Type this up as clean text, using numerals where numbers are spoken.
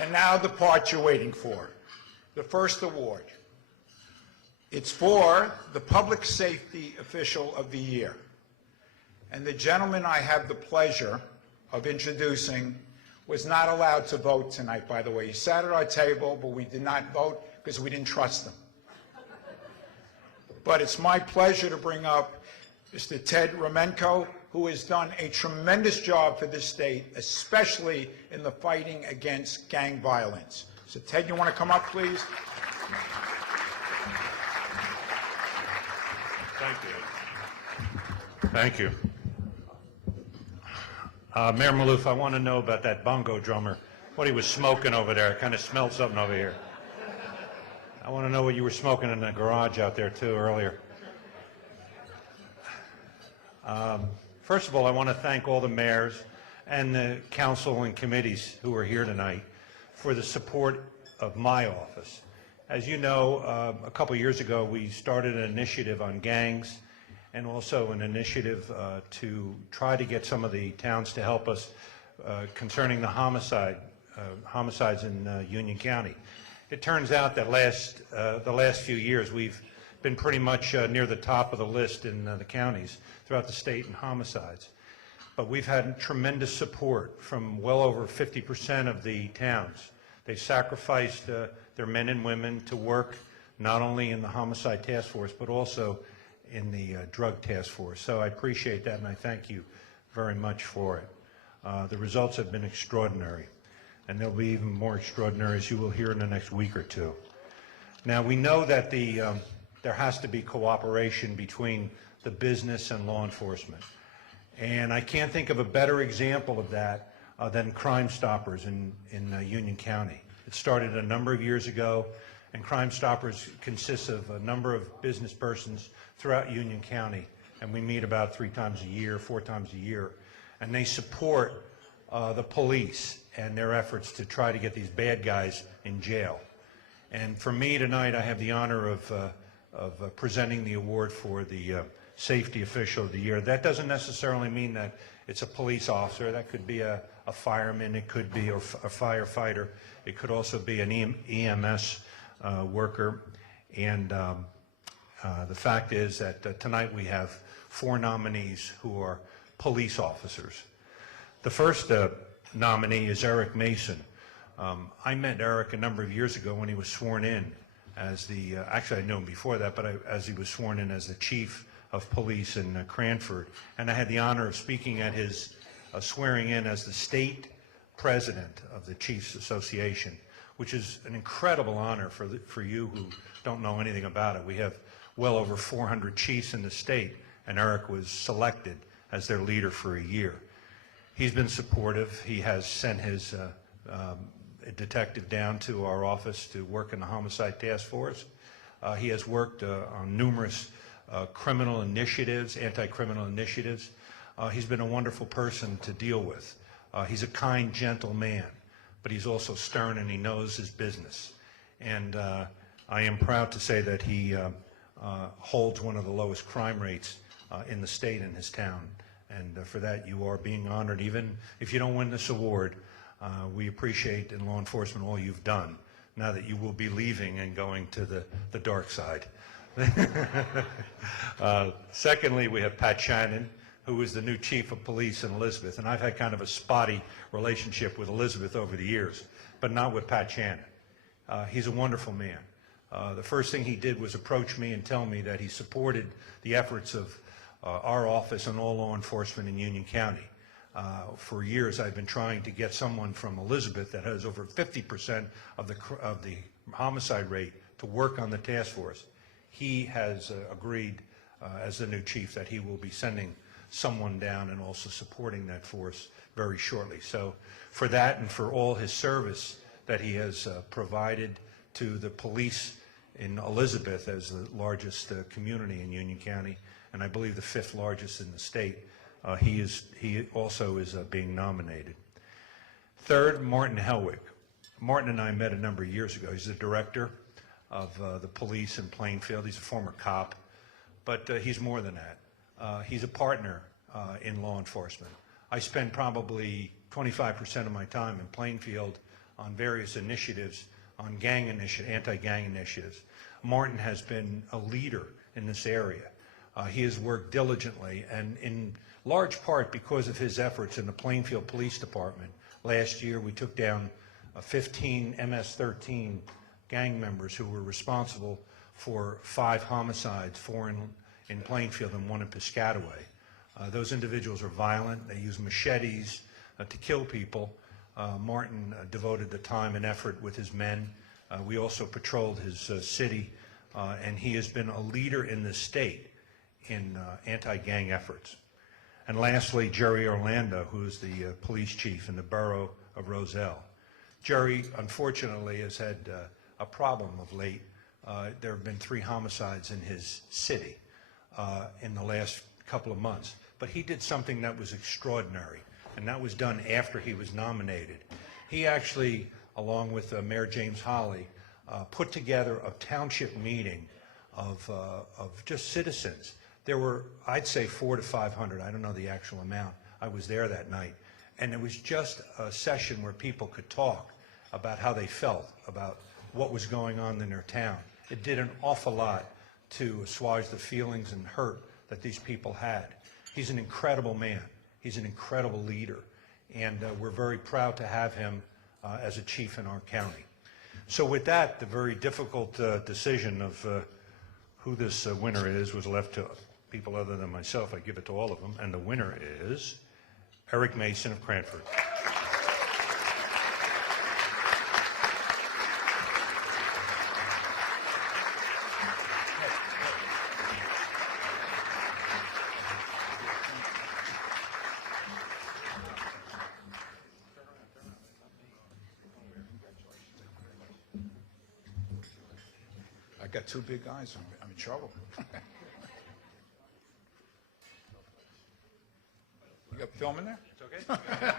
And now the part you're waiting for, the first award. It's for the Public Safety Official of the Year. And the gentleman I have the pleasure of introducing was not allowed to vote tonight, by the way. He sat at our table, but we did not vote because we didn't trust him. But it's my pleasure to bring up Mr. Ted Romankow, who has done a tremendous job for this state, especially in the fighting against gang violence. So Ted, you want to come up, please? Thank you. Thank you. Mayor Maloof, I want to know about that bongo drummer, what he was smoking over there. I kind of smelled something over here. I want to know what you were smoking in the garage out there, too, earlier. First of all, I want to thank all the mayors and the council and committees who are here tonight for the support of my office. As you know, a couple years ago, we started an initiative on gangs and also an initiative to try to get some of the towns to help us concerning the homicides in Union County. It turns out that the last few years we've been pretty much near the top of the list in the counties throughout the state in homicides. But we've had tremendous support from well over 50% of the towns. They've sacrificed their men and women to work not only in the homicide task force but also in the drug task force. So I appreciate that and I thank you very much for it. The results have been extraordinary, and they'll be even more extraordinary as you will hear in the next week or two. Now we know that there has to be cooperation between the business and law enforcement. And I can't think of a better example of that than Crime Stoppers in Union County. It started a number of years ago, and Crime Stoppers consists of a number of business persons throughout Union County, and we meet about 3 times a year, 4 times a year, and they support the police and their efforts to try to get these bad guys in jail. And for me tonight, I have the honor of presenting the award for the Safety Official of the Year. That doesn't necessarily mean that it's a police officer. That could be a fireman. It could be a firefighter. It could also be an EMS worker. And the fact is that tonight we have 4 nominees who are police officers. The first nominee is Eric Mason. I met Eric a number of years ago when he was sworn in as the, actually I knew him before that, but as he was sworn in as the chief of police in Cranford. And I had the honor of speaking at his swearing in as the state president of the Chiefs Association, which is an incredible honor for you who don't know anything about it. We have well over 400 chiefs in the state, and Eric was selected as their leader for a year. He's been supportive. He has sent his detective down to our office to work in the homicide task force. He has worked on numerous criminal initiatives, anti-criminal initiatives. He's been a wonderful person to deal with. He's a kind, gentle man, but he's also stern and he knows his business. And I am proud to say that he holds one of the lowest crime rates in the state in his town. And for that you are being honored. Even if you don't win this award, we appreciate in law enforcement all you've done, now that you will be leaving and going to the dark side. Secondly, we have Pat Shannon, who is the new chief of police in Elizabeth. And I've had kind of a spotty relationship with Elizabeth over the years, but not with Pat Shannon. He's a wonderful man. The first thing he did was approach me and tell me that he supported the efforts of our office and all law enforcement in Union County. For years, I've been trying to get someone from Elizabeth that has over 50% of the homicide rate to work on the task force. He has agreed as the new chief that he will be sending someone down and also supporting that force very shortly. So for that and for all his service that he has provided to the police in Elizabeth as the largest community in Union County, and I believe the 5th largest in the state, he also is being nominated. Third, Martin Helwig. Martin and I met a number of years ago. He's the director of the police in Plainfield. He's a former cop, but he's more than that. He's a partner in law enforcement. I spend probably 25% of my time in Plainfield on various initiatives, on anti-gang initiatives. Martin has been a leader in this area. He has worked diligently, and in large part because of his efforts in the Plainfield Police Department. Last year, we took down 15 MS-13 gang members who were responsible for 5 homicides, 4 in Plainfield and 1 in Piscataway. Those individuals are violent. They use machetes to kill people. Martin devoted the time and effort with his men. We also patrolled his city, and he has been a leader in the state in anti-gang efforts. And lastly, Jerry Orlando, who is the police chief in the borough of Roselle. Jerry, unfortunately, has had a problem of late. There have been 3 homicides in his city in the last couple of months. But he did something that was extraordinary, and that was done after he was nominated. He actually, along with Mayor James Holley, put together a township meeting of just citizens. There were, I'd say, 400 to 500. I don't know the actual amount. I was there that night. And it was just a session where people could talk about how they felt, about what was going on in their town. It did an awful lot to assuage the feelings and hurt that these people had. He's an incredible man. He's an incredible leader. And we're very proud to have him as a chief in our county. So with that, the very difficult decision of who this winner is was left to people other than myself. I give it to all of them. And the winner is Eric Mason of Cranford. I got 2 big eyes. I'm in trouble. You got film in there? It's okay?